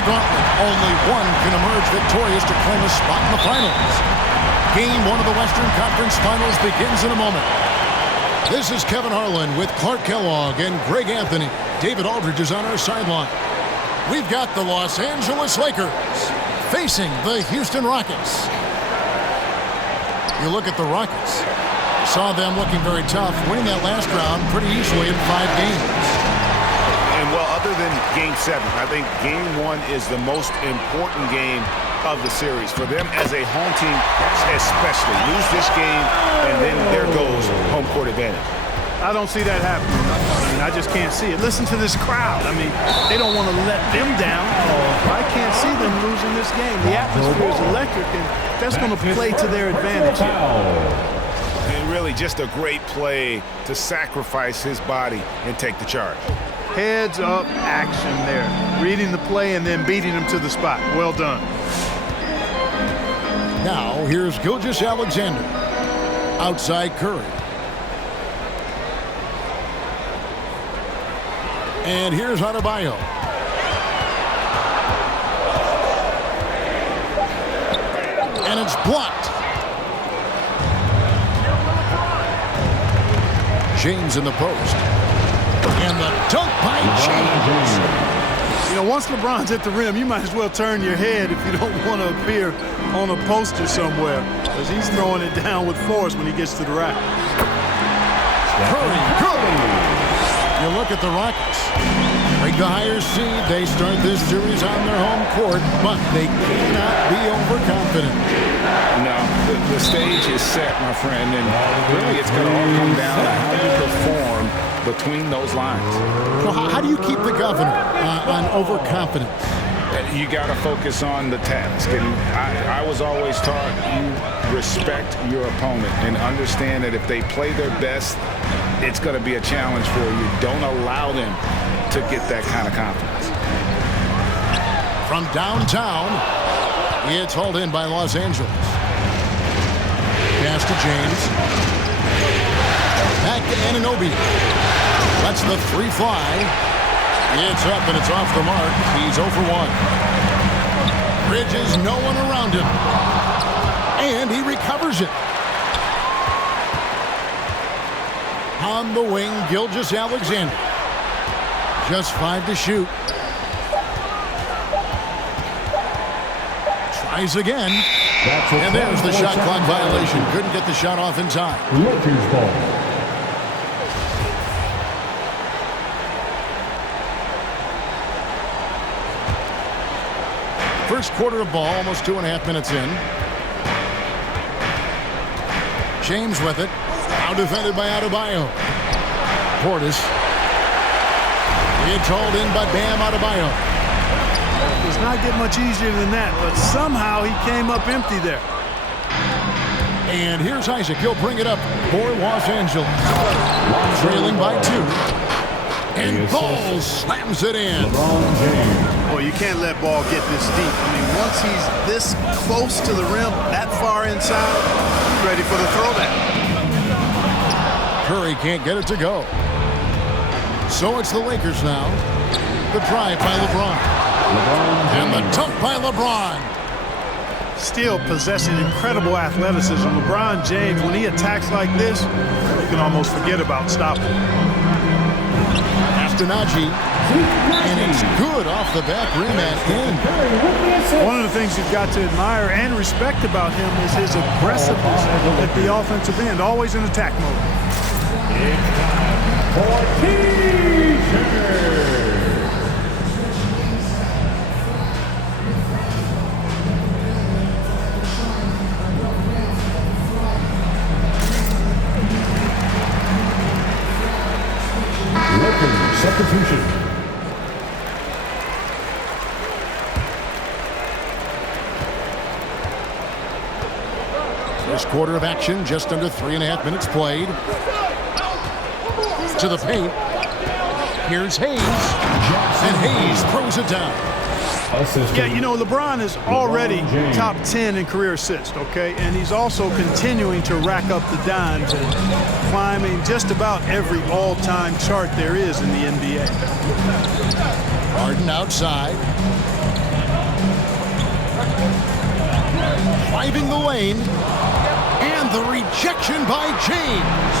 the gauntlet. Only one can emerge victorious to claim a spot in the finals. Game 1 of the Western Conference Finals begins in a moment. This is Kevin Harlan with Clark Kellogg and Greg Anthony. David Aldridge is on our sideline. We've got the Los Angeles Lakers facing the Houston Rockets. You look at the Rockets. Saw them looking very tough, winning that last round pretty easily in 5 games. And well, other than Game 7, I think Game 1 is the most important game of the series. For them as a home team, especially. Lose this game, and then there goes home court advantage. I don't see that happening. I mean, I just can't see it. Listen to this crowd. I mean, they don't want to let them down. I can't see them losing this game. The atmosphere is electric, and that's going to play to their advantage here. And really just a great play to sacrifice his body and take the charge. Heads-up action there. Reading the play and then beating him to the spot. Well done. Now, here's Gilgeous-Alexander. Outside Curry. And here's Adebayo. And it's blocked. James in the post. And the dunk by James. You know, once LeBron's at the rim, you might as well turn your head if you don't want to appear on a poster somewhere, because he's throwing it down with force when he gets to the rack. Curry, good. You look at the Rockets. Break the higher seed. They start this series on their home court, but they cannot be overconfident. No, the stage is set, my friend, and really it's going to all come down to how you perform between those lines. Well, how do you keep the governor on overconfidence? You got to focus on the task, and I was always taught you respect your opponent and understand that if they play their best, it's going to be a challenge for you. Don't allow them to get that kind of confidence. From downtown, it's hauled in by Los Angeles. Pass to James. Back to Anunoby. Lets the 3 fly. It's up and it's off the mark. He's 0 for 1. Bridges, no one around him. And he recovers it. On the wing, Gilgeous-Alexander. Just 5 to shoot. Tries again. And there's the shot clock violation. Couldn't get the shot off in time. Lakers ball. First quarter of ball, almost 2.5 minutes in. James with it. Now defended by Adebayo. Portis. It's hauled in by Bam Adebayo. It does not get much easier than that, but somehow he came up empty there. And here's Isaac. He'll bring it up for Los Angeles. Trailing by 2. And Ball slams it in. Oh, you can't let Ball get this deep. I mean, once he's this close to the rim, that far inside, he's ready for the throwback. Curry can't get it to go. So it's the Lakers now. The drive by LeBron. And the dunk by LeBron. Still possessing incredible athleticism. LeBron James, when he attacks like this, you can almost forget about stopping. Nagy, and it's good off the back rim and in. One of the things you've got to admire and respect about him is his aggressiveness at the offensive end, always in attack mode. Substitution. First quarter of action, just under 3.5 minutes played. To the paint. Here's Hayes. And Hayes throws it down. Yeah, you know, LeBron is already top 10 in career assists, okay? And he's also continuing to rack up the dimes and climbing just about every all-time chart there is in the NBA. Harden outside. driving the lane. And the rejection by James.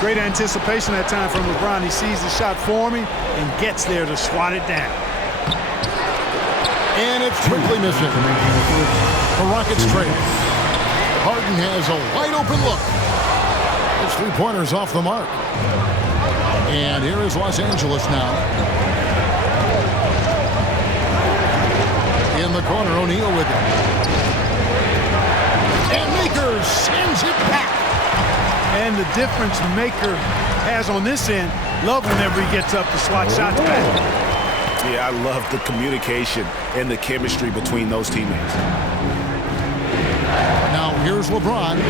Great anticipation that time from LeBron. He sees the shot forming and gets there to swat it down. And it's quickly missing. The Rockets trail. Harden has a wide open look. His three-pointer's off the mark. And here is Los Angeles now. In the corner, O'Neal with it. And Maker sends it back. And the difference Maker has on this end, love whenever he gets up to swat shots back. Yeah, I love the communication and the chemistry between those teammates. Now here's LeBron.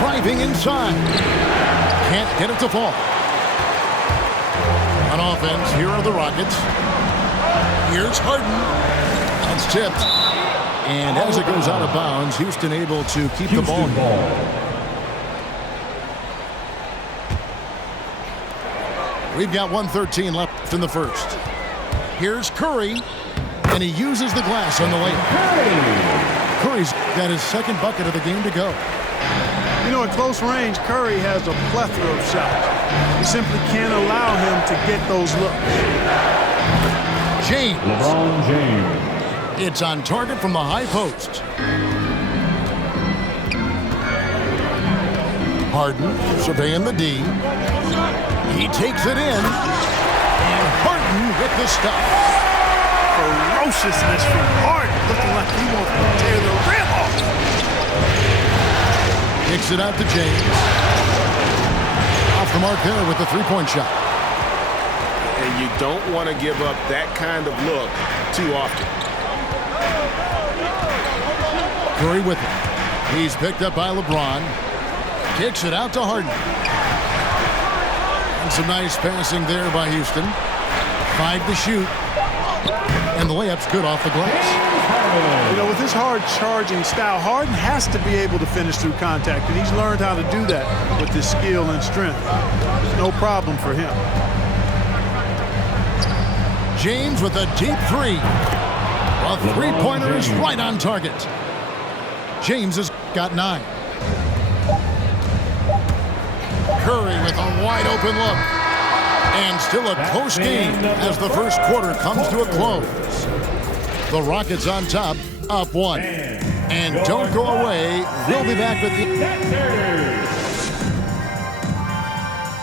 Driving inside. Can't get it to fall. On offense, here are the Rockets. Here's Harden. That's tipped. And as it goes out of bounds, Houston able to keep the ball. We've got 1:13 left in the first. Here's Curry, and he uses the glass on the lane. Curry's got his second bucket of the game to go. You know, at close range, Curry has a plethora of shots. You simply can't allow him to get those looks. James. LeBron James. It's on target from the high post. Harden surveying the D. He takes it in. And Harden with the stop. Ferociousness from Harden, looking like he wants to tear the rim off. Kicks it out to James. Off the mark there with the three-point shot. And you don't want to give up that kind of look too often. Curry with it. He's picked up by LeBron. Kicks it out to Harden. And some nice passing there by Houston. 5 to shoot. And the layup's good off the glass. You know, with his hard charging style, Harden has to be able to finish through contact, and he's learned how to do that with his skill and strength. There's no problem for him. James with a deep three. A three-pointer is right on target. James has got 9. Curry with a wide open look. And still a close game as the first quarter comes to a close. The Rockets on top, up 1. And don't go away. We'll be back with the...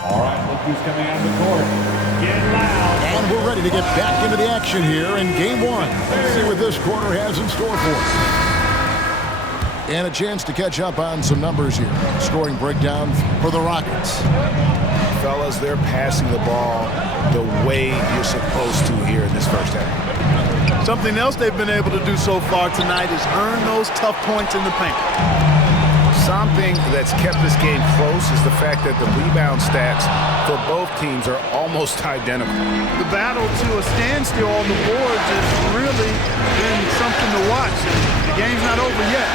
All right, look who's coming out of the court. Get loud. And we're ready to get back into the action here in Game 1. Let's see what this quarter has in store for us. And a chance to catch up on some numbers here. Scoring breakdown for the Rockets. Fellas, they're passing the ball the way you're supposed to here in this first half. Something else they've been able to do so far tonight is earn those tough points in the paint. Something that's kept this game close is the fact that the rebound stats for both teams are almost identical. The battle to a standstill on the boards has really been something to watch. The game's not over yet.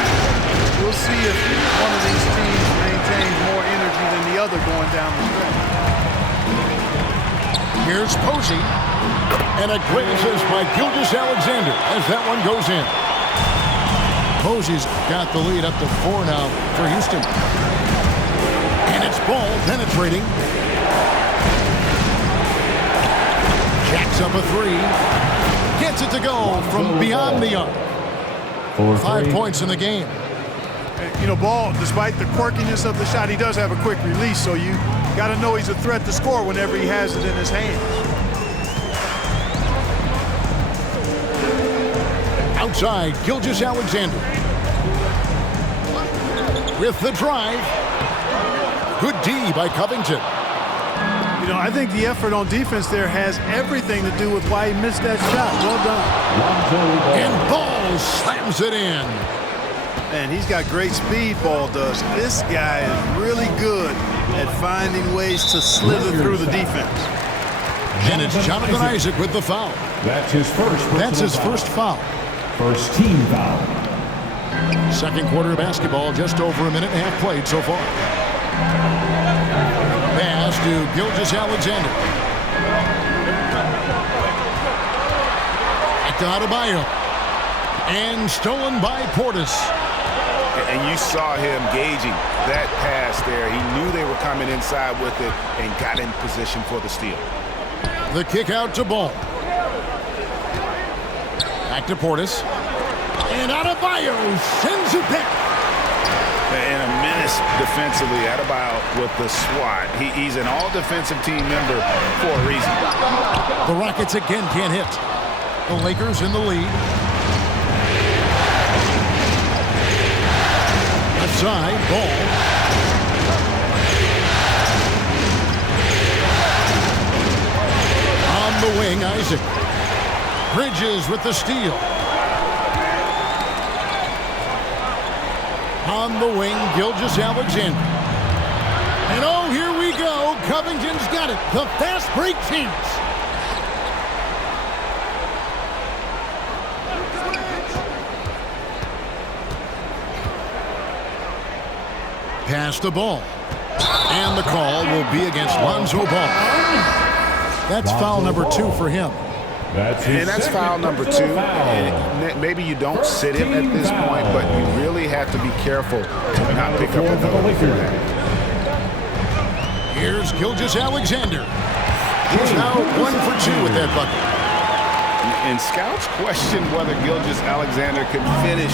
We'll see if one of these teams maintains more energy than the other going down the stretch. Here's Posey. And a great assist by Gilgeous-Alexander as that one goes in. Posey's got the lead up to 4 now for Houston. And it's ball penetrating. Jacks up a 3. Gets it to go from beyond the arc. 5 points in the game. You know, Ball, despite the quirkiness of the shot, he does have a quick release, so you got to know he's a threat to score whenever he has it in his hands. Outside, Gilgeous-Alexander. With the drive. Good D by Covington. You know, I think the effort on defense there has everything to do with why he missed that shot. Well done. And Ball slams it in. And he's got great speed, Ball does. This guy is really good at finding ways to slither through the defense. And it's Jonathan Isaac with the foul. That's his first. That's his first foul. First team foul. Second quarter of basketball, just over a minute and a half played so far. Pass to Gilgeous-Alexander. Back to Adebayo. And stolen by Portis. And you saw him gauging that pass there. He knew they were coming inside with it and got in position for the steal. The kick out to Ball. Back to Portis. And Adebayo sends it back. And a menace defensively. Adebayo with the swat. He's an all-defensive team member for a reason. The Rockets again can't hit. The Lakers in the lead. Side Ball. On the wing, Isaac. Bridges with the steal. On the wing, Gilgeous-Alexander. And oh, here we go. Covington's got it. The fast break chance. Pass the ball. And the call will be against Lonzo Ball. That's foul number 2 for him. That's foul number 2. And maybe you don't sit him at this point, but you really have to be careful to not pick up another one for that. Here's Gilgeous-Alexander. He's now 1 for 2 with that bucket. And scouts question whether Gilgeous-Alexander can finish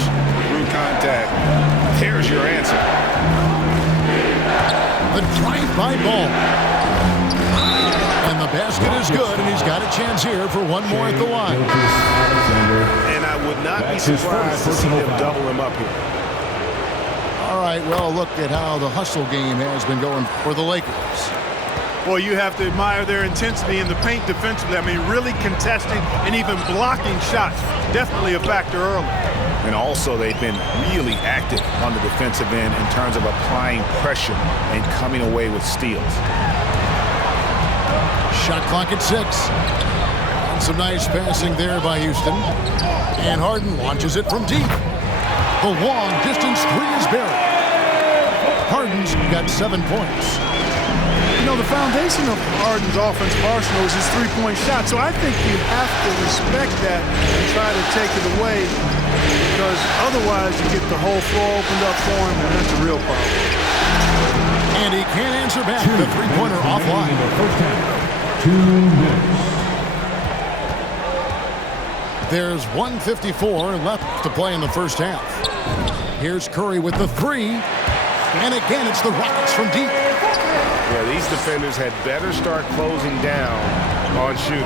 through contact. Here's your answer. The drive-by Ball. And the basket is good, and he's got a chance here for one more at the line. And I would not be surprised to see them double him up here. All right, well, look at how the hustle game has been going for the Lakers. Well, you have to admire their intensity in the paint defensively. I mean, really contesting and even blocking shots. Definitely a factor early. And also, they've been really active on the defensive end in terms of applying pressure and coming away with steals. Shot clock at 6. And some nice passing there by Houston. And Harden launches it from deep. The long distance 3 is buried. Harden's got 7 points. You know, the foundation of Harden's offensive arsenal is his three-point shot. So I think you have to respect that and try to take it away, because otherwise you get the whole floor opened up for him, and that's a real problem. And he can't answer back. The three-pointer offline. 2 minutes. There's 1:54 left to play in the first half. Here's Curry with the 3. And again, it's the Rockets from deep. Yeah, these defenders had better start closing down on shooting.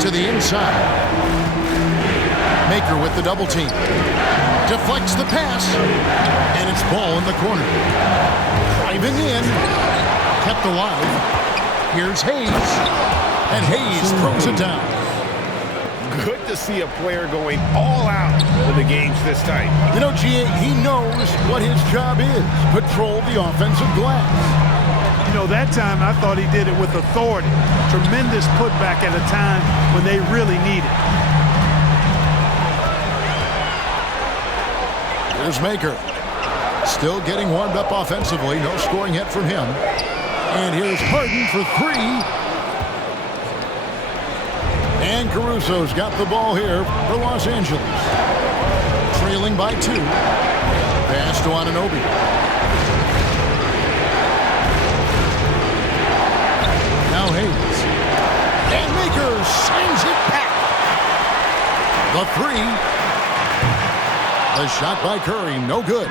To the inside. Maker with the double team. Deflects the pass. And it's Ball in the corner. Driving in. Kept alive. Here's Hayes. And Hayes throws it down. Good to see a player going all out when the game's this tight. You know, G.A., he knows what his job is. Patrol the offensive glass. You know, that time I thought he did it with authority. Tremendous putback at a time when they really need it. Here's Maker. Still getting warmed up offensively. No scoring yet from him. And here's Harden for 3. And Caruso's got the ball here for Los Angeles. Trailing by 2. Pass to Anunoby. Now Hayes. And Maker sends it back. The 3. The shot by Curry, no good.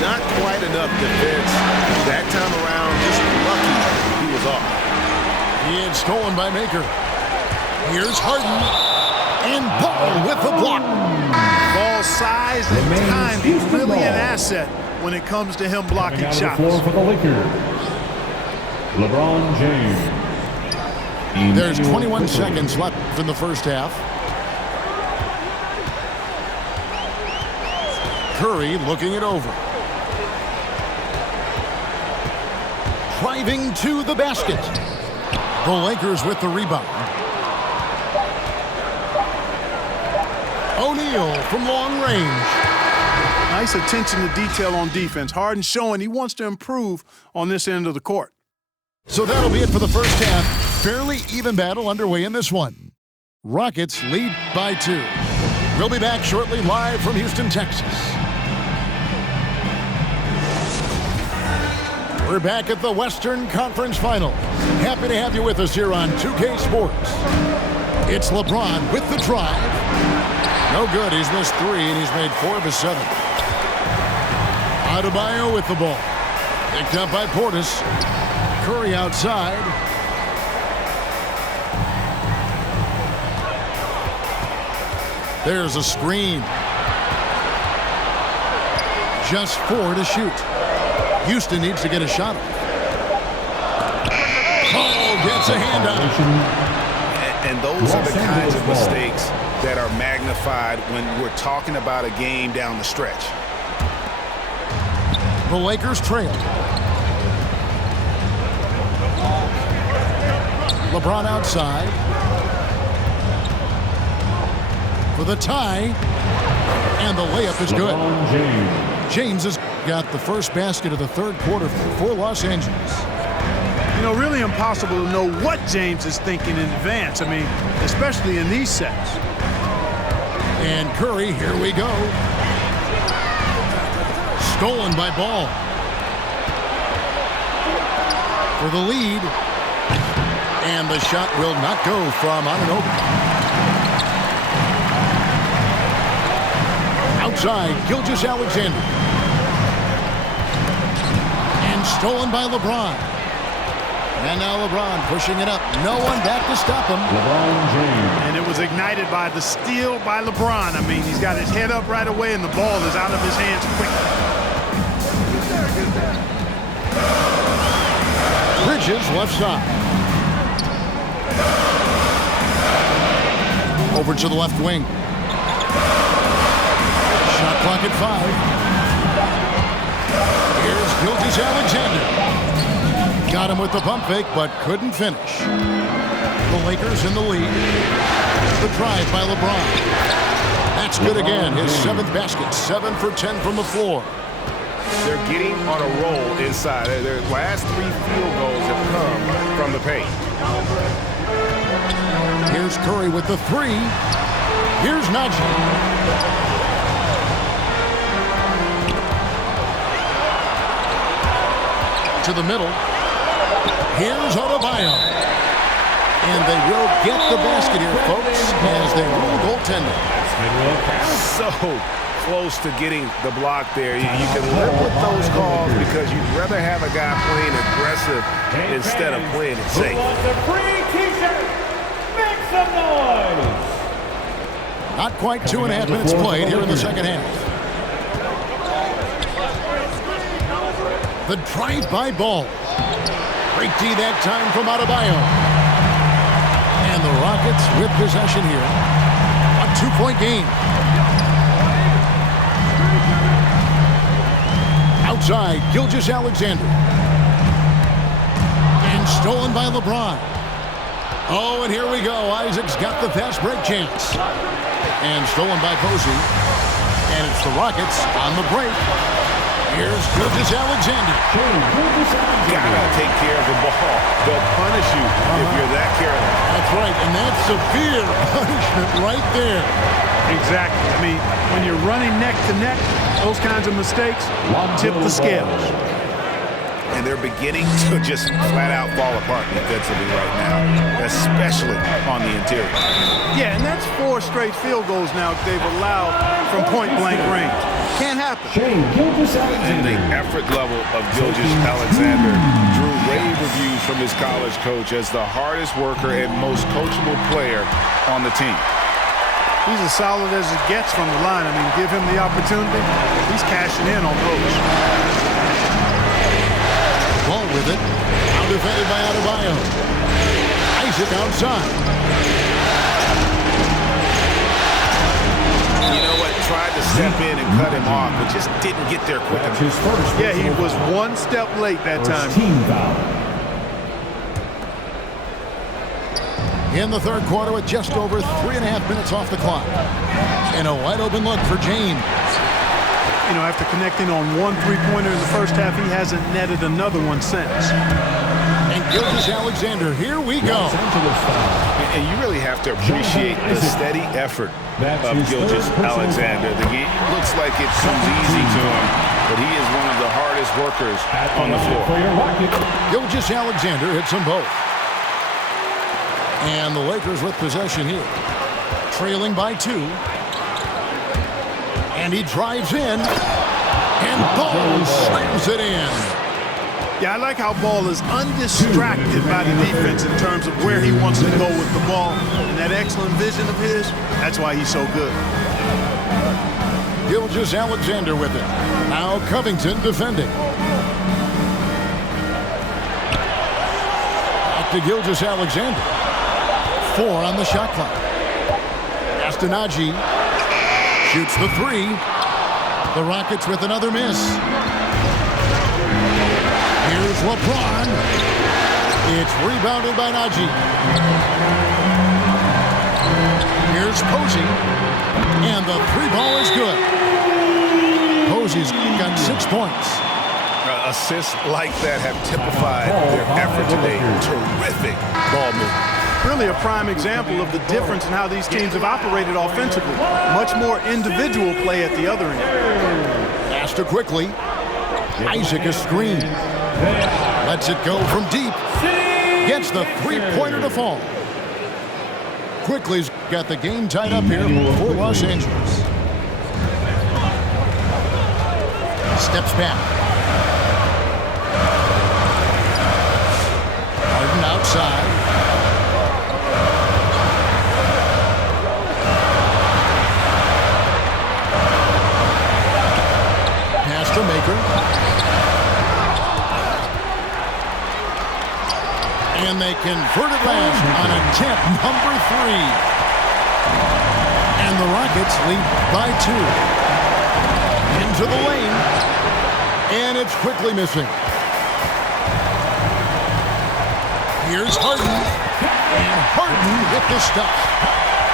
Not quite enough defense. That time around, just lucky he was off. He had stolen by Maker. Here's Harden. And Ball with the block. Ball's size and time is really an asset when it comes to him blocking shots. For the Lakers, LeBron James. There's 21 seconds left in the first half. Curry looking it over. Driving to the basket. The Lakers with the rebound. O'Neal from long range. Nice attention to detail on defense. Harden showing he wants to improve on this end of the court. So that'll be it for the first half. Fairly even battle underway in this one. Rockets lead by 2. We'll be back shortly live from Houston, Texas. We're back at the Western Conference Finals. Happy to have you with us here on 2K Sports. It's LeBron with the drive. No good. He's missed 3, and he's made 4 of his 7. Adebayo with the ball. Picked up by Portis. Curry outside. There's a screen. Just 4 to shoot. Houston needs to get a shot. Oh, gets a hand on it. And those are the kinds of mistakes that are magnified when we're talking about a game down the stretch. The Lakers trail. LeBron outside. For the tie. And the layup is good. James has got the first basket of the third quarter for Los Angeles. You know, really impossible to know what James is thinking in advance. I mean, especially in these sets. And Curry, here we go. Stolen by Ball. For the lead. And the shot will not go from Anunoby. Outside, Gilgeous-Alexander. And stolen by LeBron. And now LeBron pushing it up. No one back to stop him. LeBron James. And it was ignited by the steal by LeBron. I mean, he's got his head up right away, and the ball is out of his hands quickly. Bridges left side. Over to the left wing. Shot clock at 5. Here's Gilgeous-Alexander. Got him with the pump fake, but couldn't finish. The Lakers in the lead. The drive by LeBron. That's good again. His 7th basket. 7 for 10 from the floor. They're getting on a roll inside. Their last 3 field goals have come from the paint. Here's Curry with the 3. Here's Najee. To the middle. Here's Adebayo. And they will get the basket here, folks, as they rule goaltending. So close to getting the block there. You can live with those calls because you'd rather have a guy playing aggressive instead of playing it safe. Not quite 2.5 minutes played here in the second half. The drive by Ball. Great D that time from Adebayo. And the Rockets with possession here. A 2-point game. Outside, Gilgeous-Alexander. And stolen by LeBron. Oh, and here we go. Isaac's got the fast break chance. And stolen by Posey. And it's the Rockets on the break. Here's Gilgeous-Alexander. Gotta take care of the ball. They'll punish you if you're that careless. That's right, and that's severe punishment right there. Exactly. I mean, when you're running neck to neck, those kinds of mistakes tip the scales. And they're beginning to just flat out fall apart defensively right now, especially on the interior. Yeah, and that's 4 straight field goals now they've allowed from point-blank range. Can't happen. And the effort level of Gilgeous-Alexander drew rave reviews from his college coach as the hardest worker and most coachable player on the team. He's as solid as it gets from the line. I mean, give him the opportunity. He's cashing in on those. Ball with it. Out defended by Adebayo. Isaac outside. You know what? Tried to step in and cut him off, but just didn't get there quick enough. Yeah, he was 1 step late that time. In the third quarter with just over 3.5 minutes off the clock. And a wide open look for James. You know, after connecting on 1 3-pointer in the first half, he hasn't netted another one since. And Gilgeous Alexander, here we go. And you really have to appreciate the steady effort of Gilgeous Alexander. The game looks like it comes easy to him, but he is one of the hardest workers on the floor. Gilgeous Alexander hits them both. And the Lakers with possession here. Trailing by 2. And he drives in. And Ball slams it in. Yeah, I like how Ball is undistracted by the defense in terms of where he wants to go with the ball. And that excellent vision of his, that's why he's so good. Gilgeous Alexander with it. Now Covington defending. Back to Gilgeous Alexander. 4 on the shot clock. Astonagi shoots the 3. The Rockets with another miss. Here's LeBron. It's rebounded by Nagy. Here's Posey. And the 3 ball is good. Posey's got 6 points. Assists like that have typified their effort today. Terrific ball movement. Really a prime example of the difference in how these teams have operated offensively. Much more individual play at the other end. Faster quickly. Isaac is screened. Lets it go from deep. Gets the 3-pointer to fall. Quickly's got the game tied up here for Los Angeles. Steps back. Harden outside. Pass to Maker. And they convert it last on attempt number 3. And the Rockets lead by 2. Into the lane. And it's quickly missing. Here's Harden. And Harden hit the stuff.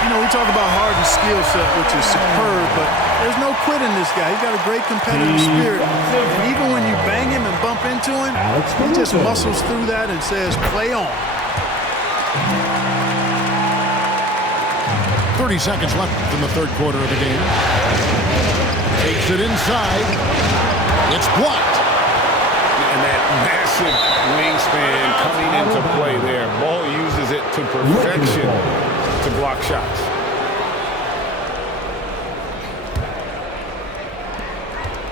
You know, we talk about Harden's skill set, which is superb, but there's no quitting this guy. He's got a great competitive spirit. And even when you bang him and bump into him, he just muscles through that and says, play on. 30 seconds left in the third quarter of the game. Takes it inside. It's blocked. And that massive wingspan coming into play there. Ball uses it to perfection to block shots.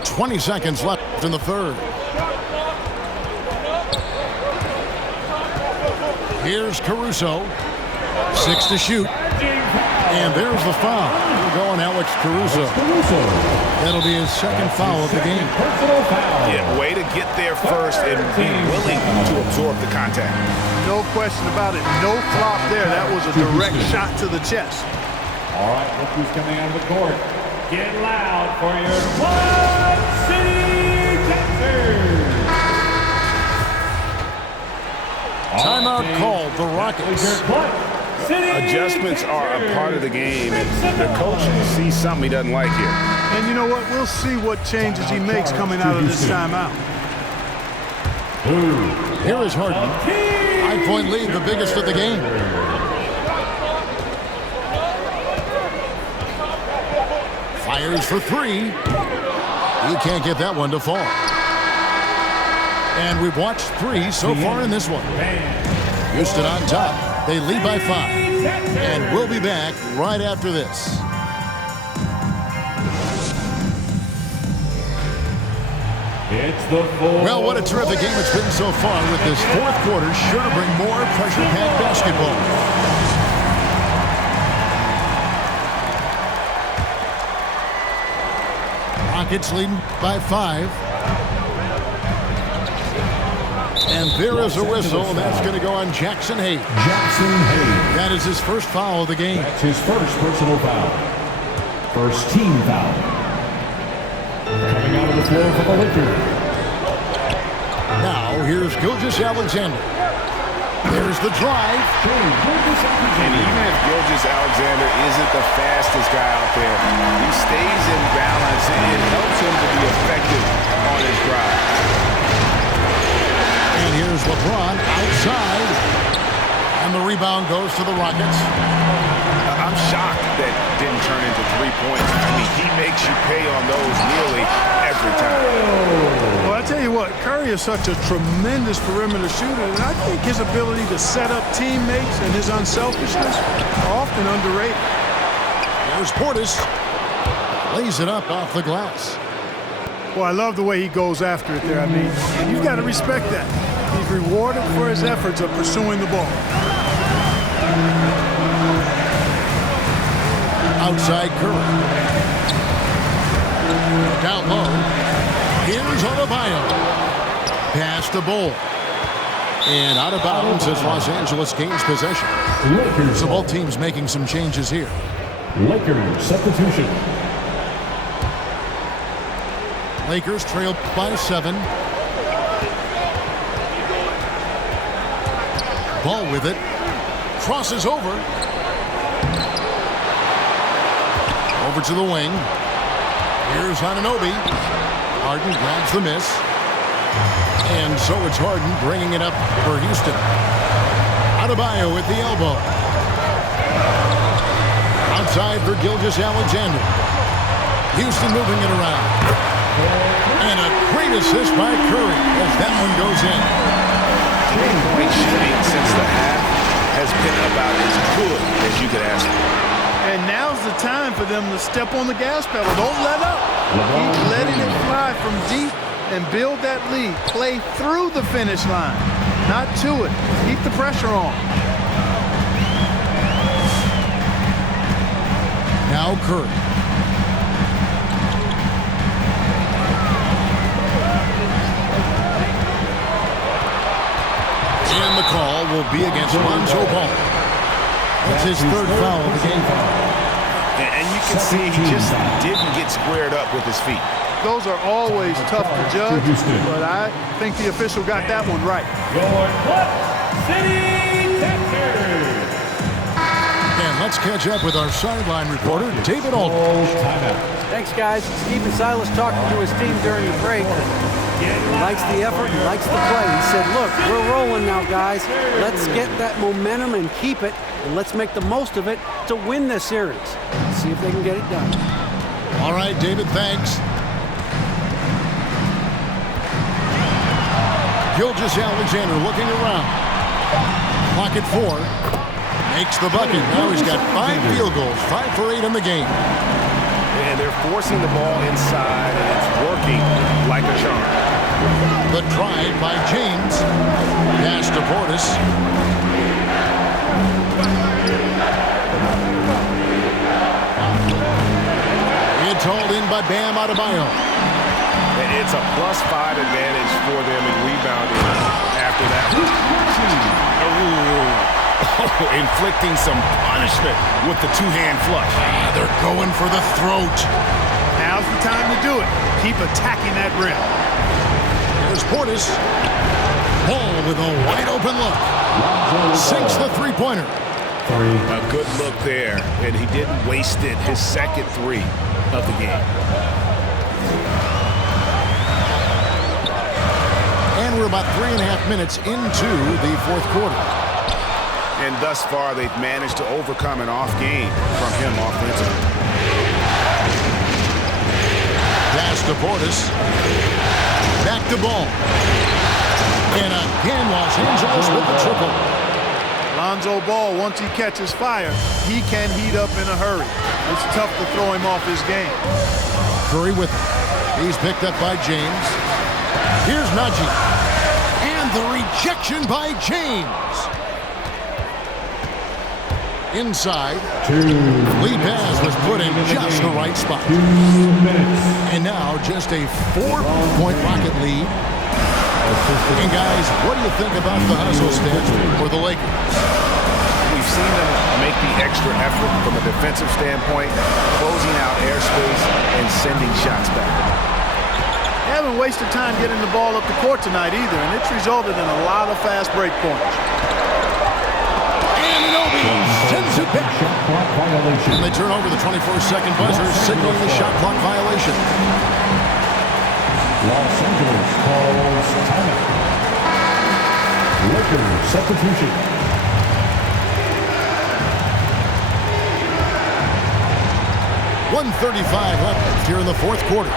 "20 seconds left in the third. Here's Caruso. 6 to shoot. And there's the foul. We're going Alex Caruso. That'll be his second foul of the game. Yeah, way to get there first and be willing to absorb the contact. No question about it. No flop there. That was a direct shot to the chest. All right, look who's coming out of the court. Get loud for your Quad City Texans. Timeout called. The Rockets. Adjustments are a part of the game, and the coach sees something he doesn't like here. And you know what? We'll see what changes he makes coming out of this timeout. Here is Harden. 5-point lead, the biggest of the game. Fires for 3. He can't get that one to fall. And we've watched 3 so far in this one. Houston on top. They lead by 5. And we'll be back right after this. Well, what a terrific game it's been so far, with this fourth quarter sure to bring more pressure-packed basketball. Rockets leading by 5. And there is a whistle, and that's going to go on Jackson Hayes. That is his first foul of the game. That's his first personal foul. First team foul. Coming out of the floor for the Lakers. Now, here's Gilgeous Alexander. There's the drive. And even if Gilgeous Alexander isn't the fastest guy out there, he stays in balance, and it helps him to be effective on his drive. And here's Here's LeBron outside. And the rebound goes to the Rockets. I'm shocked that didn't turn into 3 points. I mean, he makes you pay on those nearly every time. Well, I tell you what, Curry is such a tremendous perimeter shooter, and I think his ability to set up teammates and his unselfishness are often underrated. There's Portis. Lays it up off the glass. Well, I love the way he goes after it there. I mean, you've got to respect that. He's rewarded for his efforts of pursuing the ball. Outside Curry. Down low. Here's Adebayo. Pass to Bull. And out of bounds as Los Angeles gains possession. So both teams making some changes here. Lakers substitution. Lakers trail by 7. Ball with it. Crosses over. Over to the wing. Here's Anunoby. Harden grabs the miss. And so it's Harden bringing it up for Houston. Adebayo at the elbow. Outside for Gilgeous-Alexander. Houston moving it around. And a great assist by Curry as that one goes in. Three-point shooting since the half has been about as good as you could ask for. And now's the time for them to step on the gas pedal. Don't let up. Keep letting it fly from deep and build that lead. Play through the finish line, not to it. Keep the pressure on. Now Curry. And the call will be against Lonzo Ball. That's his third foul of the game. And you can see he just didn't get squared up with his feet. Those are always tough to judge, but I think the official got that one right. Your City Texans. And let's catch up with our sideline reporter, David Aldridge. Thanks, guys. Stephen Silas talking to his team during the break. He likes the effort, he likes the play. He said, look, we're rolling now, guys. Let's get that momentum and keep it, and let's make the most of it to win this series. See if they can get it done. All right, David, thanks. Gilgeous-Alexander looking around. Clock at 4. Makes the bucket. Now he's got 5 field goals, 5 for 8 in the game. And they're forcing the ball inside, and it's working like a charm. The drive by James. Pass to Portis. It's hauled in by Bam Adebayo. And it's a +5 advantage for them in rebounding after that. Inflicting some punishment with the two-hand flush. They're going for the throat. Now's the time to do it. Keep attacking that rim. There's Portis. Ball with a wide-open look. Sinks the three-pointer. A good look there, and he didn't waste it. His second 3 of the game. And we're about 3.5 minutes into the fourth quarter. And thus far, they've managed to overcome an off game from him offensively. Pass to Portis. Back to Ball. And again, Los Angeles with the triple. Lonzo Ball, once he catches fire, he can heat up in a hurry. It's tough to throw him off his game. Curry with him. He's picked up by James. Here's Najee. And the rejection by James. Inside. Lee pass was put in just the right spot. 2 minutes. And now just a 4-point Rocket lead. And guys, what do you think about the hustle stats for the Lakers? We've seen them make the extra effort from a defensive standpoint, closing out airspace and sending shots back. They haven't wasted time getting the ball up the court tonight either, and it's resulted in a lot of fast break points. Anunoby sends it back. Shot clock violation. And they turn over the 24-second buzzer, signaling the shot clock violation. Los Angeles calls timeout. Lakers substitution. 1:35 left here in the fourth quarter.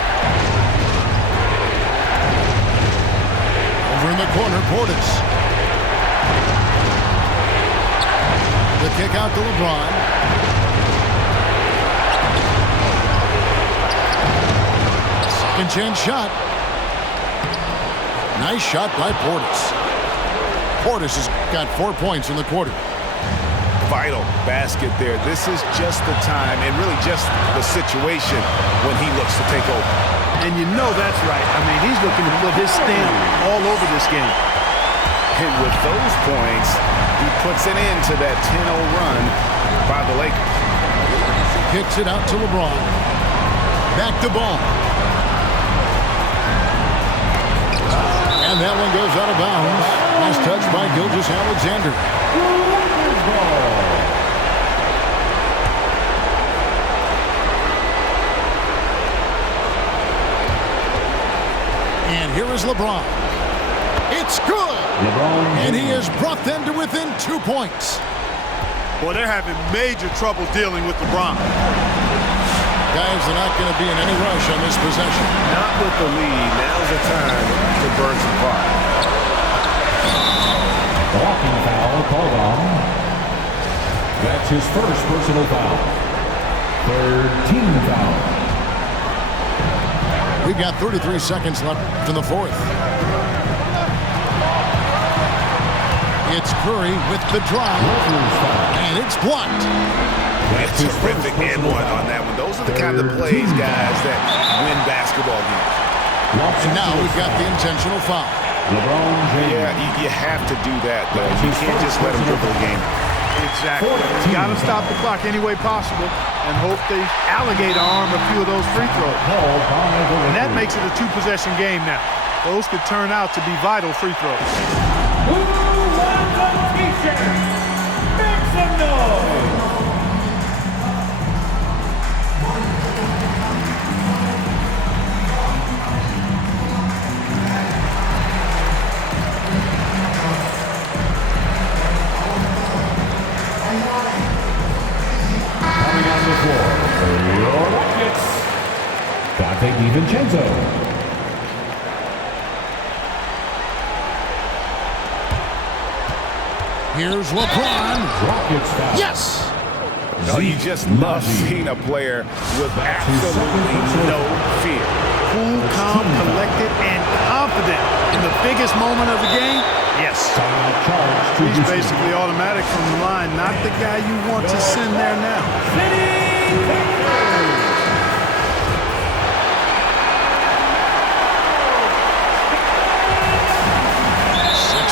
Over in the corner, Portis. The kick out to LeBron. Second chance shot. Nice shot by Portis. Portis has got 4 points in the quarter. Vital basket there. This is just the time and really just the situation when he looks to take over. And you know that's right. I mean, he's looking to put his stamp all over this game. And with those points, he puts an end to that 10-0 run by the Lakers. Kicks it out to LeBron. Back to ball. And that one goes out of bounds. Nice touch by Gilgeous-Alexander. And here is LeBron. It's good. And he has brought them to within 2 points. Well, they're having major trouble dealing with LeBron. Guys, they're not going to be in any rush on this possession. Not with the lead. Now's the time to burn some clock. Walking foul called on. That's his first personal foul. Third team foul. We've got 33 seconds left in the fourth. It's Curry with the drive. And it's blocked. That's terrific and one on that one. Those are the kind of plays, guys, that win basketball games. And now we've got the intentional foul. Yeah, you have to do that, though. You can't just let him dribble the game. Exactly. You got to stop the clock any way possible and hope they alligator arm a few of those free throws. And that makes it a two-possession game now. Those could turn out to be vital free throws. Who wants a t-shirt? Make some noise! Coming on the floor for your Rockets, Dante DiVincenzo. Here's LeBron. Rockets foul. Yes! No, you just love seeing a player with absolutely no fear. Cool, calm, collected, and confident in the biggest moment of the game. Yes. He's basically automatic from the line, not the guy you want to send there now.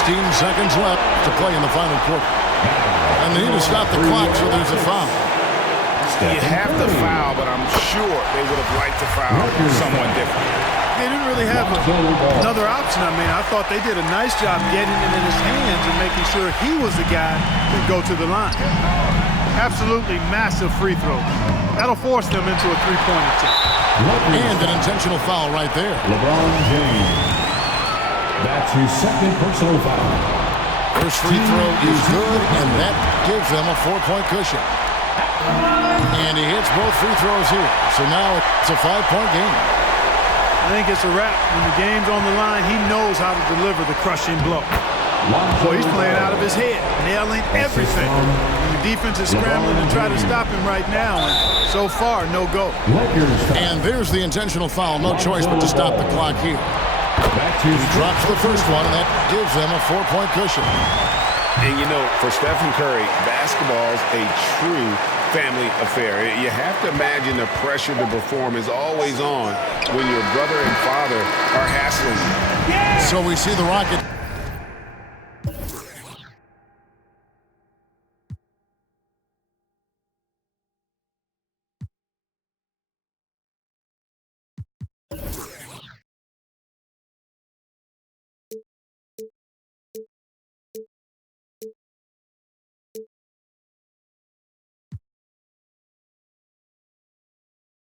16 seconds left to play in the final quarter. And they need to stop the clock, so there's a foul. You have to foul, but I'm sure they would have liked to foul someone different. They didn't really have another option. I mean, I thought they did a nice job getting it in his hands and making sure he was the guy who'd go to the line. Absolutely massive free throw. That'll force them into a three-point attempt. And an intentional foul right there. LeBron James. That's his second personal foul. First free throw is good, and that gives them a 4-point cushion. And he hits both free throws here. So now it's a 5-point game. I think it's a wrap. When the game's on the line, he knows how to deliver the crushing blow. Boy, he's playing out of his head, nailing everything. And the defense is scrambling to try to stop him right now, and so far, no go. And there's the intentional foul. No choice but to stop the clock here. He drops the first one, and that gives them a 4-point cushion. And you know, for Stephen Curry, basketball's a true family affair. You have to imagine the pressure to perform is always on when your brother and father are hassling you. So we see the Rockets